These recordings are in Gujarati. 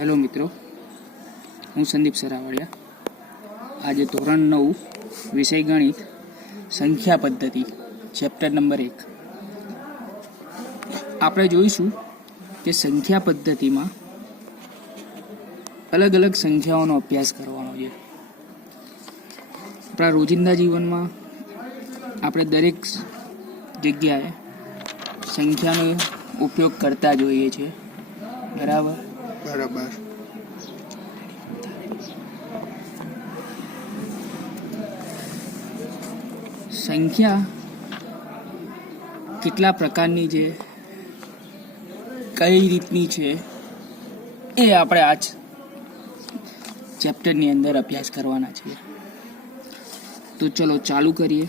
હેલો મિત્રો, હું સંદીપ સરાવળિયા. આજે ધોરણ 9 વિષય ગણિત સંખ્યા પદ્ધતિ ચેપ્ટર નંબર 1 આપણે જોઈશું કે સંખ્યા પદ્ધતિમાં અલગ અલગ સંખ્યાઓનો અભ્યાસ કરવાનો છે. આપણા રોજિંદા જીવનમાં આપણે દરેક જગ્યાએ સંખ્યાનો ઉપયોગ કરતા જોઈએ છીએ. બરાબર. સંખ્યા કેટલા પ્રકારની છે, કઈ રીતની છે, એ આપણે આ ચેપ્ટરની અંદર અભ્યાસ કરવાના છીએ. તો ચલો ચાલુ કરીએ.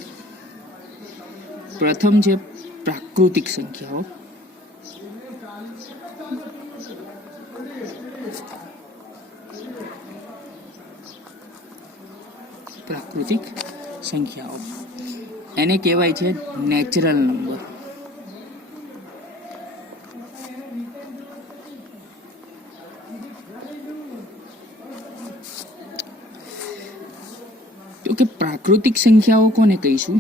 પ્રથમ છે પ્રાકૃતિક સંખ્યાઓ. પ્રાકૃતિક સંખ્યાઓ એને કહેવાય છે નેચરલ નંબર. તો કે પ્રાકૃતિક સંખ્યાઓ કોને કહીશું?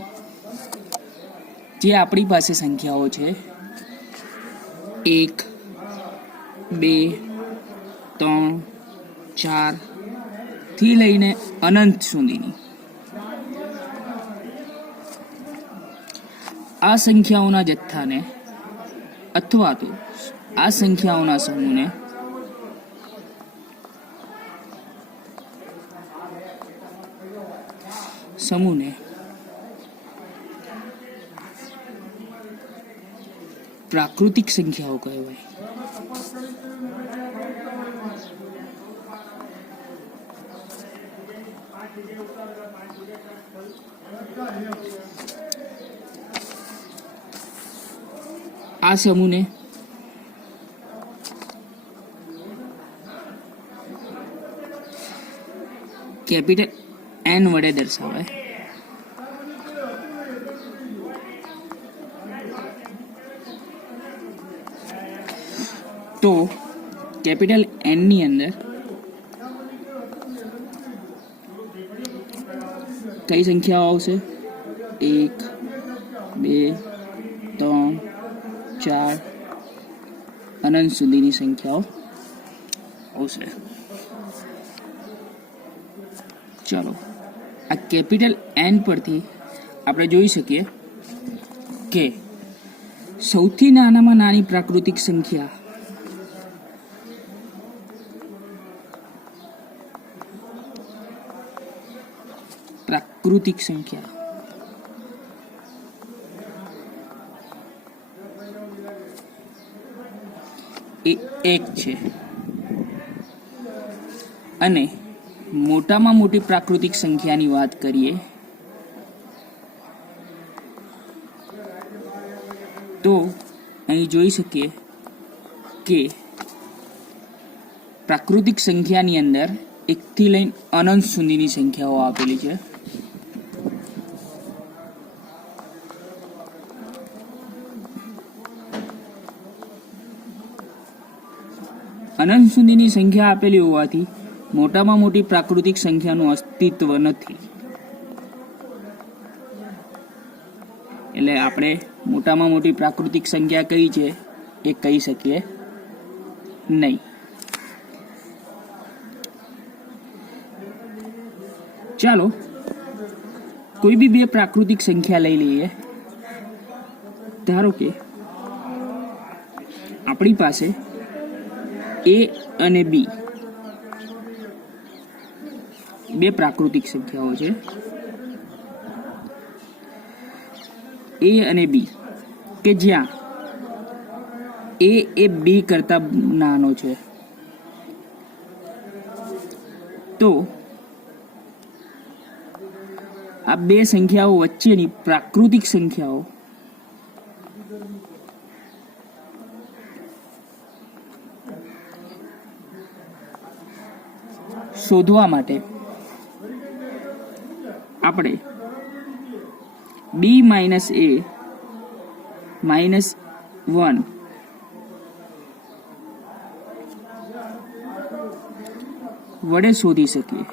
જે આપણી પાસે સંખ્યાઓ છે 1, 2, 3, 4 થી લઈને અનંત સુધીની આ સંખ્યાઓના જથ્થાને અથવા તો આ સંખ્યાઓના સમૂહને પ્રાકૃતિક સંખ્યાઓ કહેવાય. આ સમૂહને કેપિટલ N વડે દર્શાવાય. તો કેપિટલ N ની અંદર કઈ સંખ્યાઓ આવશે? 1, 2, 3, 4 અનંત સુધીની સંખ્યાઓ આવશે. ચાલો, આ કેપિટલ N પરથી આપણે જોઈ શકીએ કે સૌથી નાનામાં નાની પ્રાકૃતિક સંખ્યા એ 1 છે અને મોટામાં મોટી પ્રાકૃતિક સંખ્યાની વાત કરીએ તો અહીં જોઈ શકીએ કે પ્રાકૃતિક સંખ્યાની અંદર 1 થી લઈને અનંત સુધીની સંખ્યાઓ આપેલી છે. અનંત સુધીની સંખ્યા આપેલી હોવાથી મોટામાં મોટી પ્રાકૃતિક સંખ્યાનું અસ્તિત્વ નથી. એટલે આપણે મોટામાં મોટી પ્રાકૃતિક સંખ્યા કઈ છે એ કહી શકીએ નહીં. ચાલો કોઈ બી બે પ્રાકૃતિક સંખ્યા લઈ લઈએ. ધારો કે આપણી પાસે A અને B બે પ્રાકૃતિક સંખ્યાઓ છે. A અને B કે જ્યાં A એ B કરતા નાનો છે. તો આ બે સંખ્યાઓ વચ્ચેની પ્રાકૃતિક સંખ્યાઓ શોધવા માટે આપણે B - A - 1 વડે શોધી શકીએ.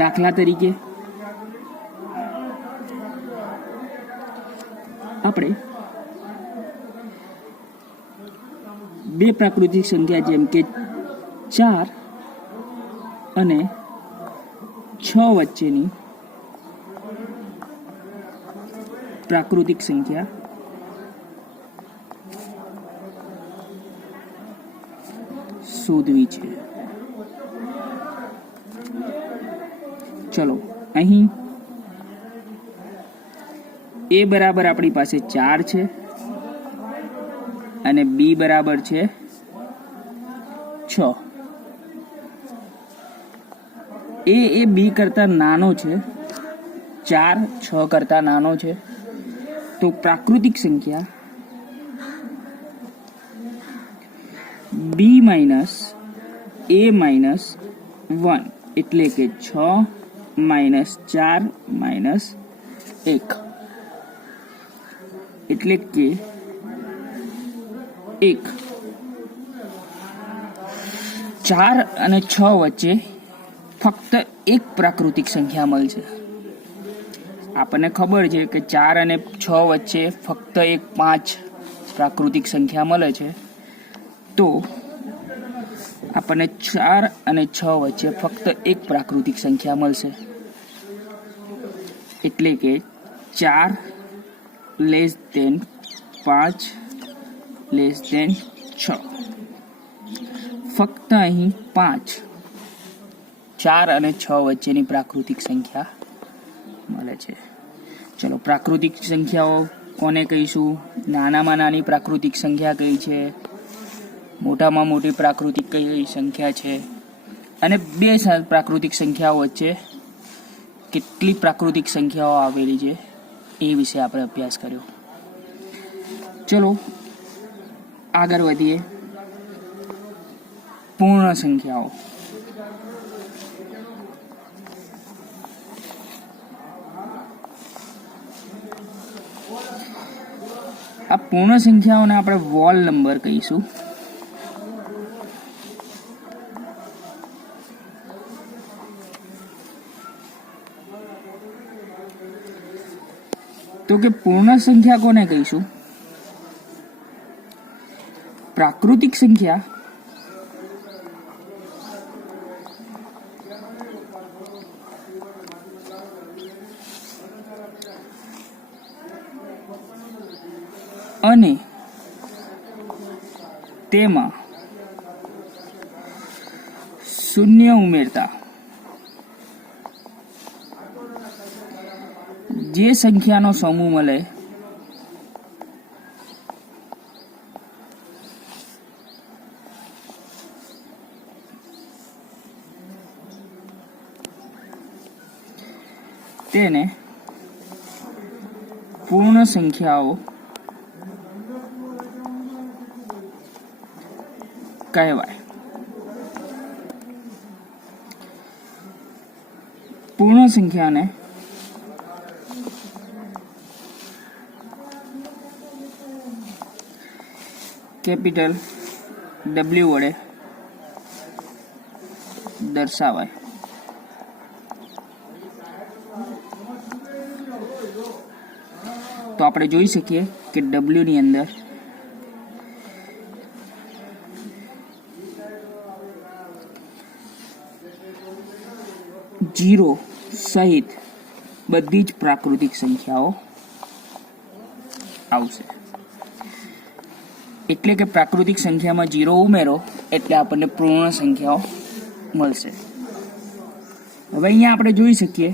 દાખલા તરીકે આપણે બે પ્રાકૃતિક સંખ્યા જેમ કે 4 અને 6 વચ્ચેની પ્રાકૃતિક સંખ્યા શોધવી છે. ચલો, અહીં a બરાબર આપણી પાસે 4 છે અને b બરાબર છે 6. એ b કરતા નાનો છે, 4 6 કરતા નાનો છે, તો પ્રાકૃતિક સંખ્યા b માઇનસ a માઇનસ 1 એટલે કે 6 માઇનસ 4 માઇનસ 1 એટલે કે 1. 4 અને 6 વચ્ચે ફક્ત એક પ્રાકૃતિક સંખ્યા મળશે. આપણને ખબર છે કે 4 અને 6 વચ્ચે ફક્ત એક 5 પ્રાકૃતિક સંખ્યા મળે છે, તો આપણને 4 અને 6 વચ્ચે ફક્ત એક પ્રાકૃતિક સંખ્યા મળશે, એટલે કે 4 લેસ દેન 5 લેસ દેન 6. ફક્ત અહીં 5 4 અને 6 વચ્ચેની પ્રાકૃતિક સંખ્યા મળે છે. ચલો, પ્રાકૃતિક સંખ્યાઓ કોને કહીશું? નાનામાં નાની પ્રાકૃતિક સંખ્યા કઈ છે, મોટામાં મોટી પ્રાકૃતિક કઈ સંખ્યા છે, અને બે પ્રાકૃતિક સંખ્યાઓ વચ્ચે કેટલી પ્રાકૃતિક સંખ્યાઓ આવેલી છે એ વિશે આપણે અભ્યાસ કર્યો. ચલો આગળ વધીએ. પૂર્ણ સંખ્યાઓ. આ પૂર્ણ સંખ્યાઓને આપણે વોલ નંબર કહીશું. તો કે પૂર્ણ સંખ્યા કોને કહીશું? પ્રાકૃતિક સંખ્યા અને તેમાં શૂન્ય ઉમેરતા જે સંખ્યાનો સમૂહ મળે તેને પૂર્ણ સંખ્યાઓ કહેવાય. પૂર્ણ સંખ્યાને કેપિટલ W વડે દર્શાવાય. તો આપણે જોઈ શકીએ કે W ની અંદર જીરો સહિત બધી જ પ્રાકૃતિક સંખ્યાઓ આવશે. એટલે કે પ્રાકૃતિક સંખ્યામાં 0 ઉમેરો એટલે આપણને પૂર્ણ સંખ્યાઓ મળશે. હવે અહીંયા આપણે જોઈ શકીએ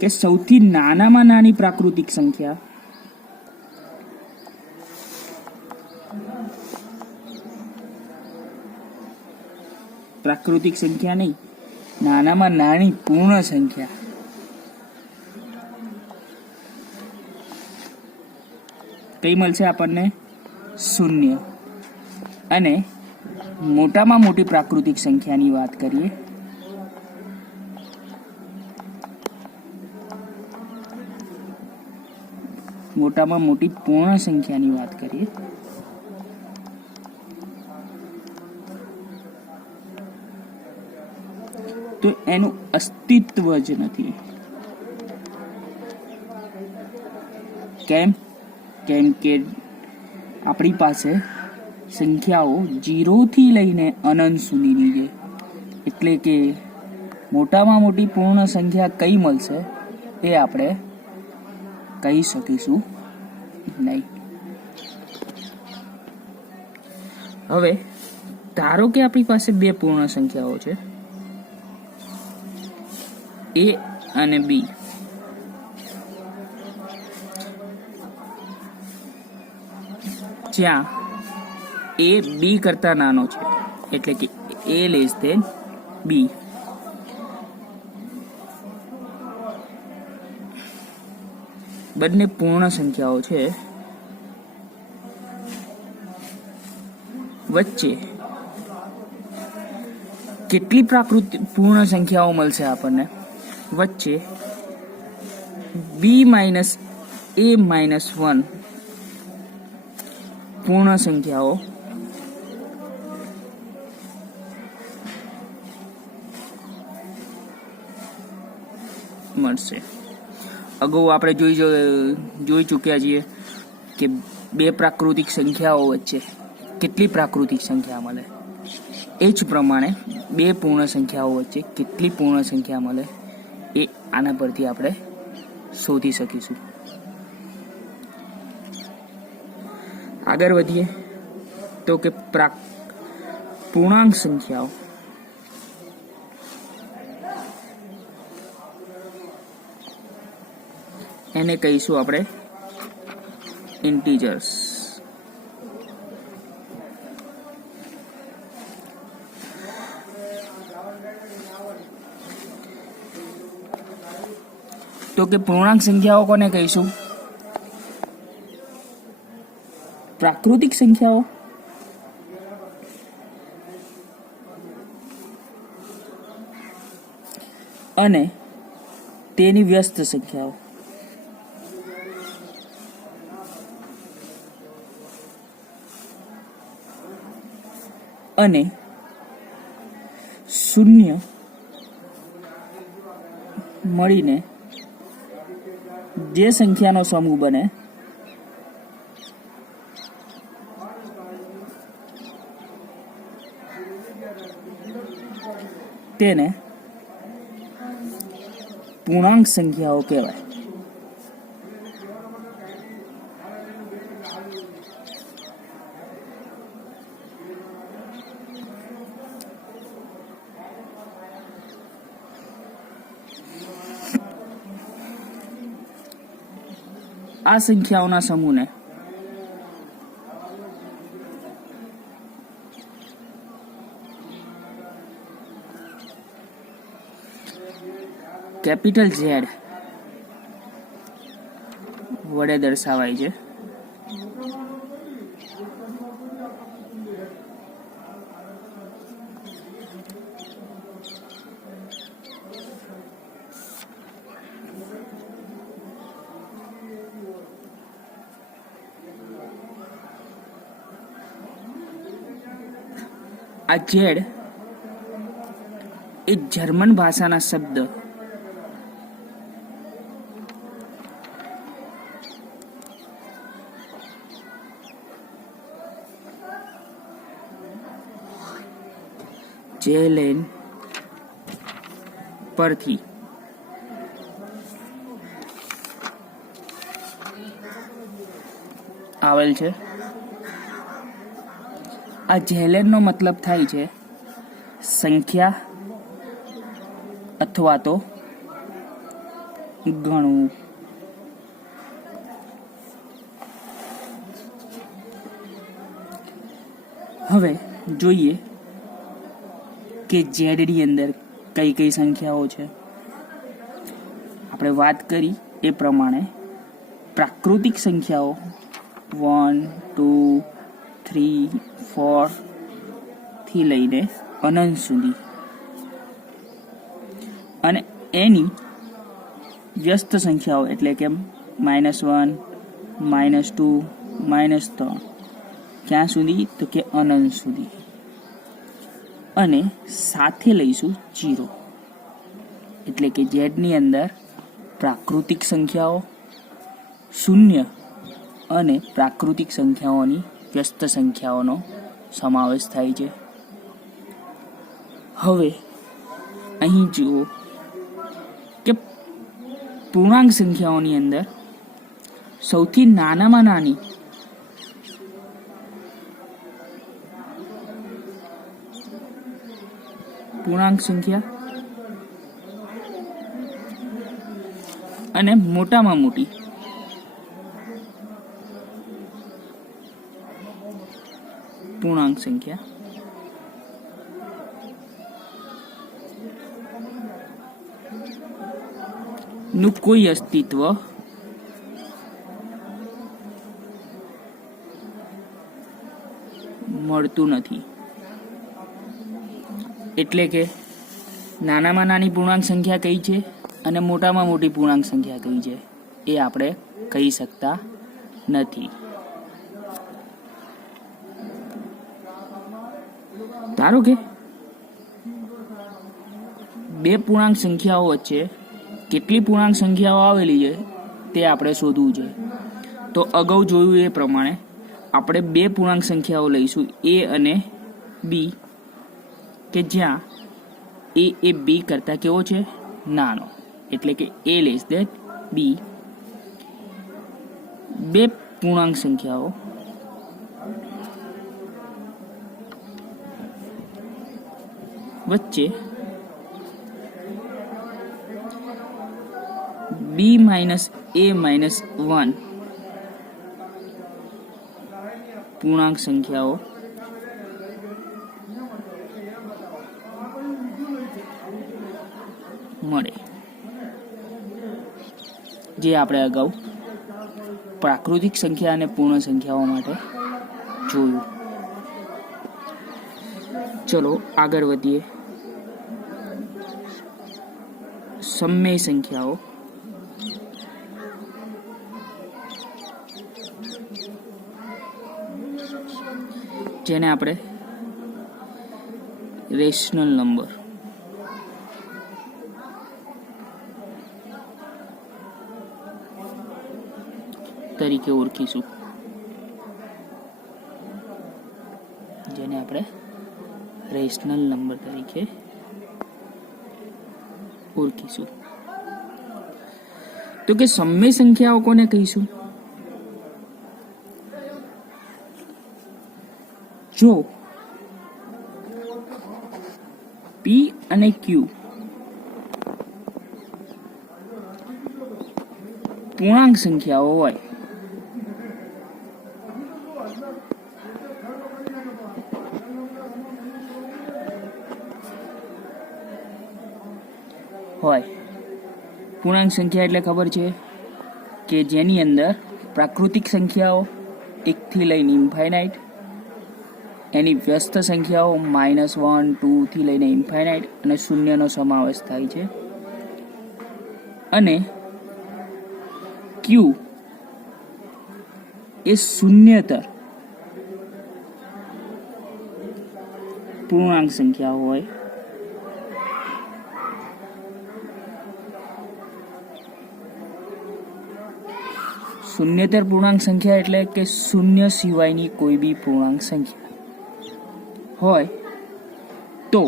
કે સૌથી નાનામાં નાની પ્રાકૃતિક સંખ્યા પ્રાકૃતિક સંખ્યા નહીં, નાનામાં નાની પૂર્ણ સંખ્યા કઈ મળશે આપણને? 0. અને મોટામાં મોટી પ્રાકૃતિક સંખ્યાની વાત કરીએ મોટામાં મોટી પૂર્ણ સંખ્યાની વાત કરીએ તો એનું અસ્તિત્વ જ નથી. કેમ કે આપણી પાસે સંખ્યાઓ 0 થી લઈને અનંત સુધીની છે. એટલે કે મોટામાં મોટી પૂર્ણ સંખ્યા કઈ મળશે એ આપણે કહી શકીશું નહીં. હવે ધારો કે આપણી પાસે બે પૂર્ણ સંખ્યાઓ છે, A અને B. જ્યાં A B કરતા નાનો છે, એટલે કે A લેસ ધેન B. બંને પૂર્ણ સંખ્યાઓ છે, વચ્ચે કેટલી પૂર્ણ સંખ્યાઓ મળશે આપણને? વચ્ચે B માઇનસ A માઇનસ 1 પૂર્ણ સંખ્યાઓ મળશે. અગાઉ આપણે જોઈ ચૂક્યા છીએ કે બે પ્રાકૃતિક સંખ્યાઓ વચ્ચે કેટલી પ્રાકૃતિક સંખ્યા મળે. એ જ પ્રમાણે બે પૂર્ણ સંખ્યાઓ વચ્ચે કેટલી પૂર્ણ સંખ્યા મળે એ આના પરથી આપણે શોધી શકીશું. આગળ વધીએ તો કે પૂર્ણાંક સંખ્યાઓ એને કહીશું આપણે ઇન્ટીજર્સ. તો કે પૂર્ણાંક સંખ્યાઓ કોને કહીશું? પ્રાકૃતિક સંખ્યાઓ અને તેની વ્યસ્ત સંખ્યાઓ. અને શૂન્ય મળીને જે સંખ્યાનો સમૂહ બને તેને પૂર્ણાંક સંખ્યાઓ કહેવાય. આ સંખ્યાઓના સમૂહને કેપિટલ Z વડે દર્શાવાય છે. આ Z એ જર્મન ભાષાના શબ્દ જેલેન પરથી આવેલ છે. આ જેલેનનો મતલબ થાય છે સંખ્યા અથવા તો ગણવું. હવે જોઈએ કે ઝેડની અંદર કઈ કઈ સંખ્યાઓ છે. આપણે વાત કરી એ પ્રમાણે પ્રાકૃતિક સંખ્યાઓ 1 2 3 4 થી લઈને અનંત સુધી, અને એની વ્યસ્ત સંખ્યાઓ એટલે કે -1 -2 -3 ક્યાં સુધી? તો કે અનંત સુધી. અને સાથે લઈશું 0, એટલે કે z ની અંદર પ્રાકૃતિક સંખ્યાઓ, શૂન્ય અને પ્રાકૃતિક સંખ્યાઓની વ્યસ્ત સંખ્યાઓનો સમાવેશ થાય છે. હવે અહીં જુઓ કે પૂર્ણાંક સંખ્યાઓની અંદર સૌથી નાનામાં નાની પૂર્ણાંક સંખ્યા અને મોટામાં મોટી પૂર્ણાંક સંખ્યા નું કોઈ અસ્તિત્વ મળતું નથી. એટલે કે નાનામાં નાની પૂર્ણાંક સંખ્યા કઈ છે અને મોટામાં મોટી પૂર્ણાંક સંખ્યા કઈ છે એ આપણે કહી શકતા નથી. ધારો કે બે પૂર્ણાંક સંખ્યાઓ વચ્ચે કેટલી પૂર્ણાંક સંખ્યાઓ આવેલી છે તે આપણે શોધવું છે. તો અગાઉ જોયું એ પ્રમાણે આપણે બે પૂર્ણાંક સંખ્યાઓ લઈશું a અને b, કે જ્યાં a એ b કરતાં કેવો છે? નાનો, એટલે કે a લેસ ધેન b. બે પૂર્ણાંક સંખ્યાઓ વચ્ચે b માઇનસ a માઇનસ 1 પૂર્ણાંક સંખ્યાઓ મળે, જે આપણે અગાઉ પ્રાકૃતિક સંખ્યા અને પૂર્ણ સંખ્યાઓ માટે જોયું. ચલો આગળ વધીએ. સમમેય સંખ્યાઓ. જેને આપણે રેશનલ નંબર તરીકે ઓળખીશું. જેને આપણે રેશનલ નંબર તરીકે ઓળખીશું. તો કે સમમેય સંખ્યાઓ કોને કહીશું? જો p અને q પૂર્ણાંક સંખ્યાઓ હોય પૂર્ણાંક સંખ્યા એટલે ખબર છે કે જેની અંદર પ્રાકૃતિક સંખ્યાઓ 1 થી લઈને ઇન્ફાઇનાઇટ, એની વ્યસ્ત સંખ્યાઓ -1, 2 થી લઈને ઇન્ફાઇનાઇટ અને શૂન્યનો સમાવેશ થાય છે. અને q એ શૂન્યતર પૂર્ણાંક સંખ્યાઓ હોય. શૂન્યતર પૂર્ણાંક સંખ્યા એટલે કે શૂન્ય સિવાયની કોઈ બી પૂર્ણાંક સંખ્યા હોય તો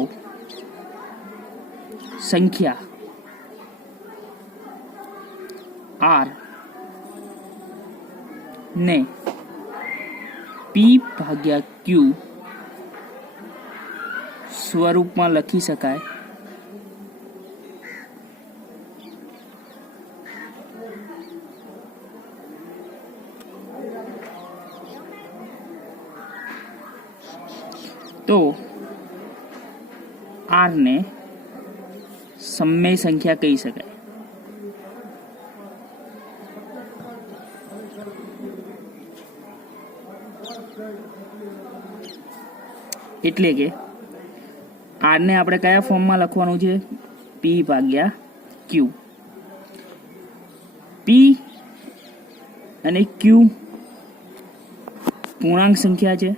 સંખ્યા r ને p ભાગ્યા q સ્વરૂપમાં લખી શકાય. તો r ને સમમેય સંખ્યા કહી શકાય. એટલે કે r ને આપણે કયા ફોર્મમાં લખવાનું છે? p ભાગ્યા q. p અને ક્યુ પૂર્ણાંક સંખ્યા છે.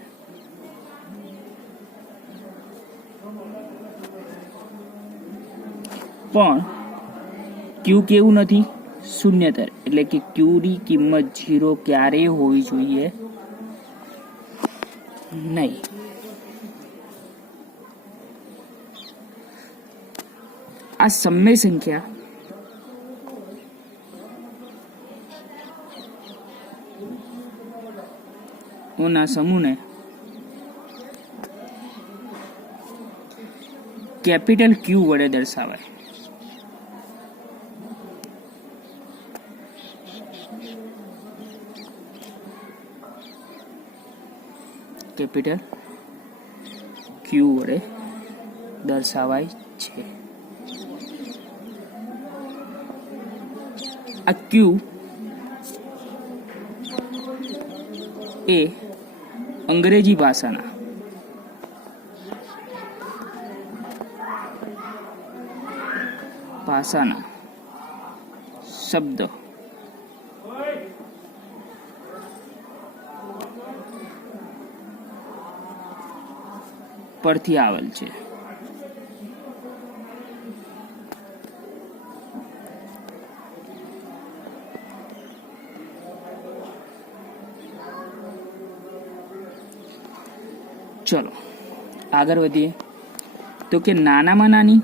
પણ ક્યુ કેવું નથી? શૂન્યતર. એટલે કે ક્યુ ની કિંમત 0 ક્યારેય હોવી જોઈએ નહીં. આ સમય સંખ્યા ઓના સમૂહને કેપિટલ ક્યુ વડે દર્શાવાય. કેપિટલ ક્યુ વડે દર્શાવાય છે. આ ક્યુ એ અંગ્રેજી ભાષાના શબ્દ પરથી આવેલ છે. ચલો આગળ વધીએ તો કે નાનામાં નાની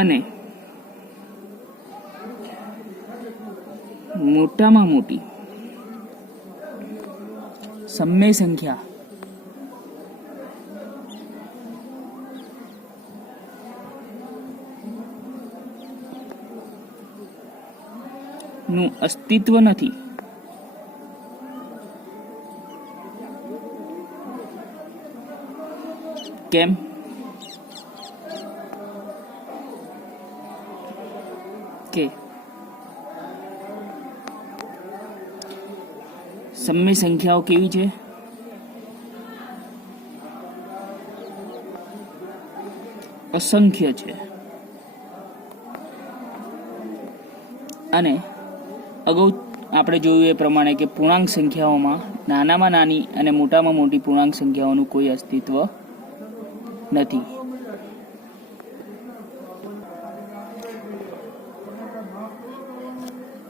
અને મોટામાં મોટી સમય સંખ્યા નું અસ્તિત્વ નથી. કેમ? કે સમય સંખ્યાઓ કેવી છે? અસંખ્ય છે. અને અગાઉ આપણે જોયું એ પ્રમાણે કે પૂર્ણાંક સંખ્યાઓમાં નાનામાં નાની અને મોટામાં મોટી પૂર્ણાંક સંખ્યાઓનું કોઈ અસ્તિત્વ નથી.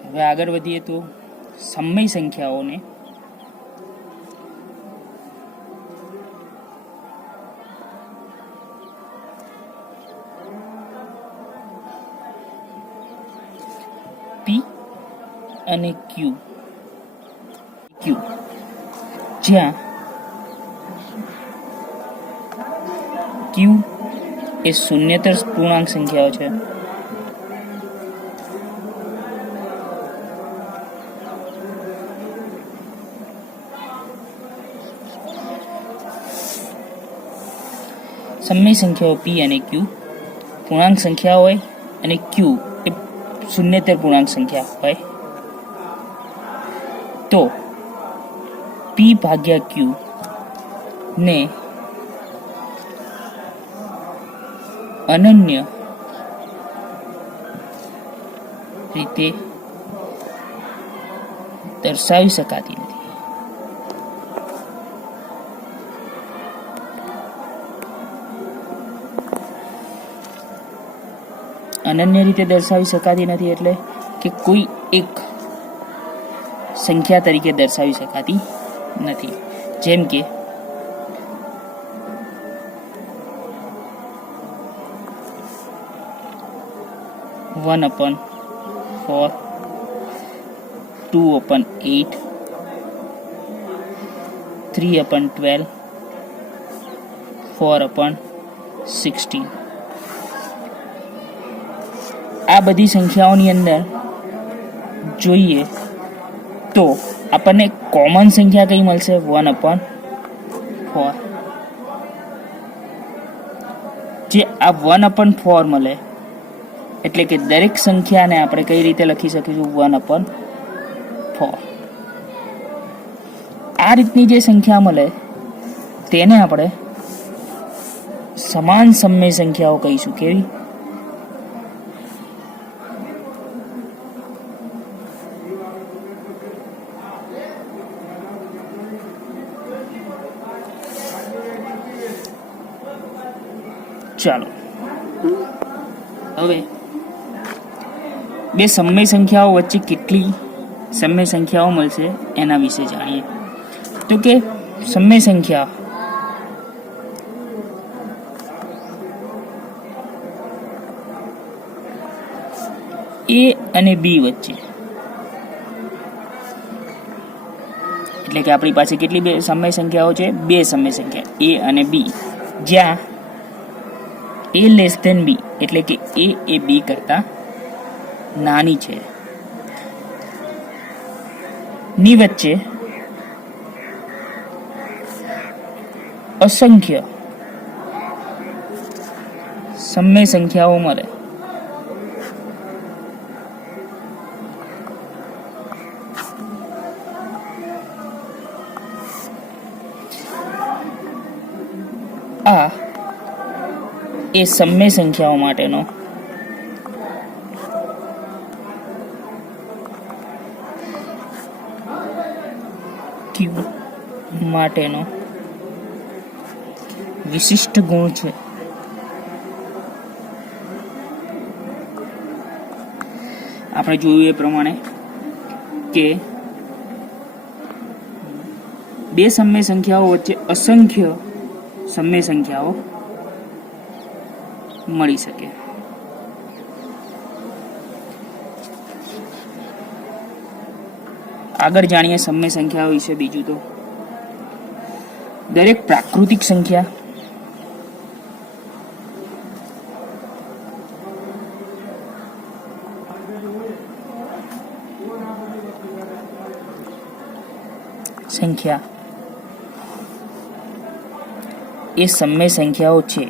હવે આગળ વધીએ તો સમય સંખ્યાઓને પી અને ક્યુ જ્યાં ક્યુ એ શૂન્યતર પૂર્ણાંક સંખ્યાઓ છે સમય સંખ્યાઓ પી અને ક્યુ પૂર્ણાંક સંખ્યા હોય અને ક્યુ એ શૂન્યતર પૂર્ણાંક સંખ્યા હોય તો પી ભાગ્યા ક્યુ ને અનન્ય રીતે દર્શાવી શકાતી નથી. અનન્ય રીતે દર્શાવી શકાતી નથી એટલે કે કોઈ એક સંખ્યા તરીકે દર્શાવી શકાતી નથી. જેમ કે 1/4, 2/8, 3/12, 4/16. આ બધી સંખ્યાઓની અંદર જોઈએ તો આપણને કોમન સંખ્યા કઈ મળશે? 1/4. જે આ 1/4 મળે એટલે કે દરેક સંખ્યાને આપણે કઈ રીતે લખી શકીશું? 1/4. આ રીતની જે સંખ્યા મળે તેને આપણે સમાન સમય સંખ્યાઓ કહીશું. કેવી? ચાલો હવે બે સમય સંખ્યાઓ વચ્ચે કેટલી સમય સંખ્યાઓ મળશે એના વિશે જાણીએ. તો કે સમય સંખ્યા એ અને બી વચ્ચે, એટલે કે આપણી પાસે કેટલી બે સમય સંખ્યાઓ છે? બે સમય સંખ્યા એ અને બી, જ્યાં એ લેસ ધેન બી, એટલે કે એ બી કરતા નાની છે, ની વચ્ચે અસંખ્ય સમય સંખ્યાઓ મળે. આ એ સમય સંખ્યાઓ માટેનો માટેનો વિશિષ્ટ ગુણ છે. આપણે જોયું એ પ્રમાણે કે બે સમય સંખ્યાઓ વચ્ચે અસંખ્ય સમય સંખ્યાઓ મળી શકે. આગળ જાણીએ સમય સંખ્યાઓ વિશે. બીજું તો દરેક પ્રાકૃતિક સંખ્યા એ સમય સંખ્યાઓ છે.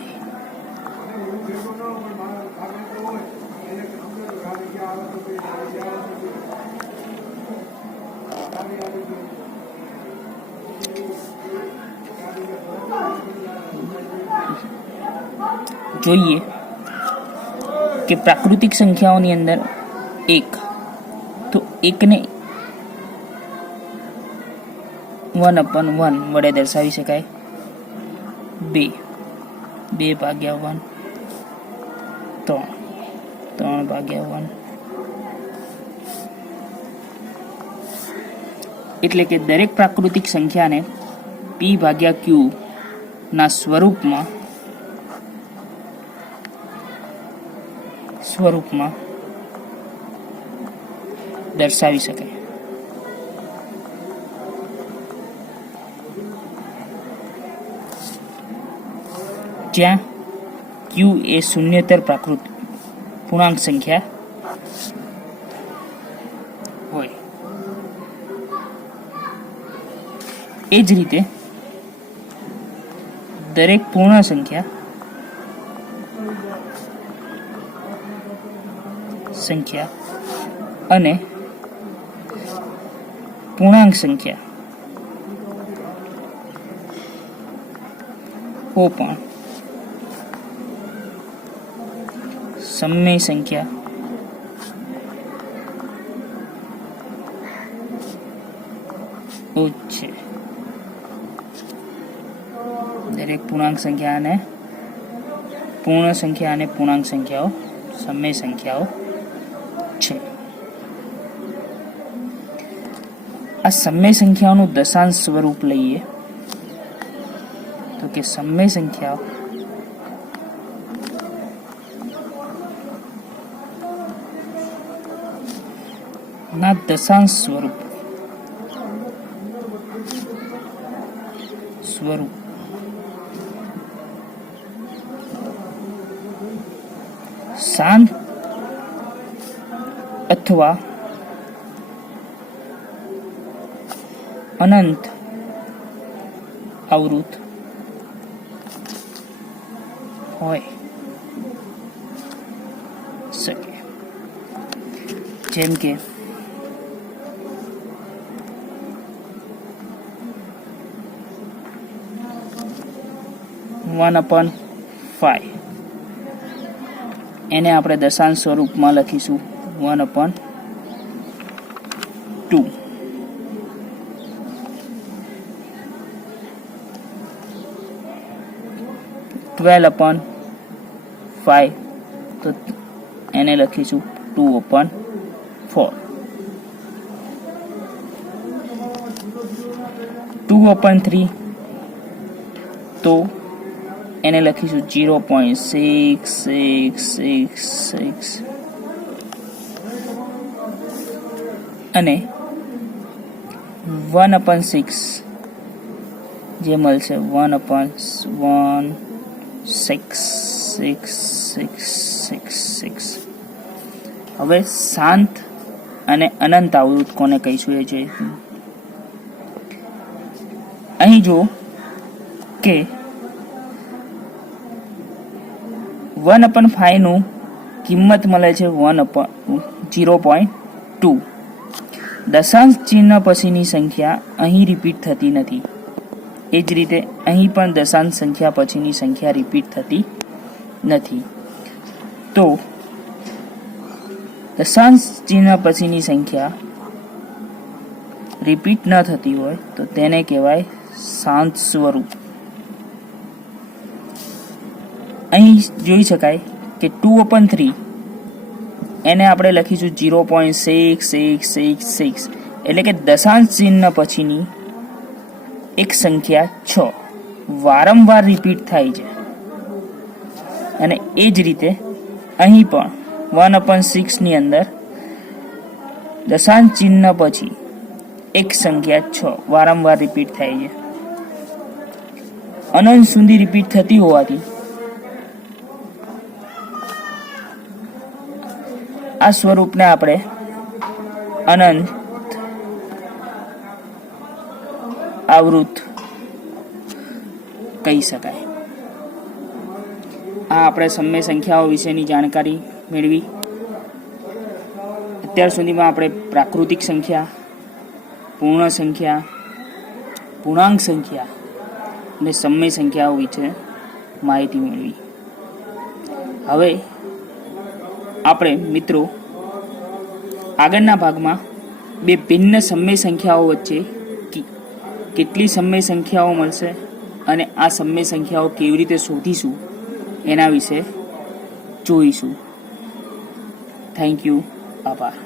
જોઈએ કે પ્રાકૃતિક સંખ્યાઓની અંદર એક, તો એકને 1/1 વડે દર્શાવી શકાય. 2 ભાગ્યા 1, 3 ભાગ્યા 1. એટલે કે દરેક પ્રાકૃતિક સંખ્યાને p ભાગ્યા q ના સ્વરૂપમાં દર્શાવી શકાય. જ્યાં q એ શૂન્યતર પૂર્ણાંક સંખ્યા હોય. એ જ રીતે દરેક પૂર્ણ સંખ્યા અને પૂર્ણાંક સંખ્યા ઓ પણ સમય સંખ્યા છે. દરેક પૂર્ણાંક સંખ્યા અને પૂર્ણ સંખ્યા અને પૂર્ણાંક સંખ્યાઓ સમય સંખ્યાઓ છે. આ સમય સંખ્યાઓનું દશાંશ સ્વરૂપ લઈએ તો કે સમય સંખ્યાઓ ના દશાંશ સ્વરૂપ શાંત અથવા અનંત આવૃત હોય શકે. જેમ કે 1/5 એને આપણે દશાંશ સ્વરૂપમાં લખીશું 1/2. 12/2 5 તો એને લખીશું 2/4. 2/3 તો એને લખીશું 0.6666 અને 1/6 જે મળશે 1/16666. હવે શાંત અને અનંત આવૃત કોને કહીશું એ જોઈએ. અહીં જો કે 1/5 નું કિંમત મળે છે 0.2. દશાંશ ચિહ્ન પછીની સંખ્યા અહીં રિપીટ થતી નથી. એ જ રીતે અહીં પણ દશાંશ સંખ્યા પછીની સંખ્યા રિપીટ થતી નથી. તો દશાંશ ચિહ્ન પછીની સંખ્યા રિપીટ ન થતી હોય તો તેને કહેવાય શાંત સ્વરૂપ. અહીં જોઈ શકાય કે 2/3 એને આપણે લખીશું 0.6666 એટલે કે દશાંશ ચિહ્ન પછીની એક સંખ્યા 6 વારંવાર રિપીટ થાય છે. અને એ જ રીતે અહીં પણ 1/6 ની અંદર દશાંશ ચિહ્ન પછી એક સંખ્યા 6 વારંવાર રિપીટ થાય છે. અનંત સુધી રિપીટ થતી હોવાથી આ સ્વરૂપને આપણે અનંત આવૃત કહી શકાય. આ આપણે સમય સંખ્યાઓ વિશેની જાણકારી મેળવી. અત્યાર સુધીમાં આપણે પ્રાકૃતિક સંખ્યા, પૂર્ણ સંખ્યા, પૂર્ણાંક સંખ્યા અને સમય સંખ્યાઓ વિશે માહિતી મેળવી. હવે આપણે મિત્રો આગળના ભાગમાં બે ભિન્ન સમય સંખ્યાઓ વચ્ચે કેટલી સમય સંખ્યાઓ મળશે અને આ સમય સંખ્યાઓ કેવી રીતે શોધીશું એના વિશે જોઈશું. Thank you. આભાર.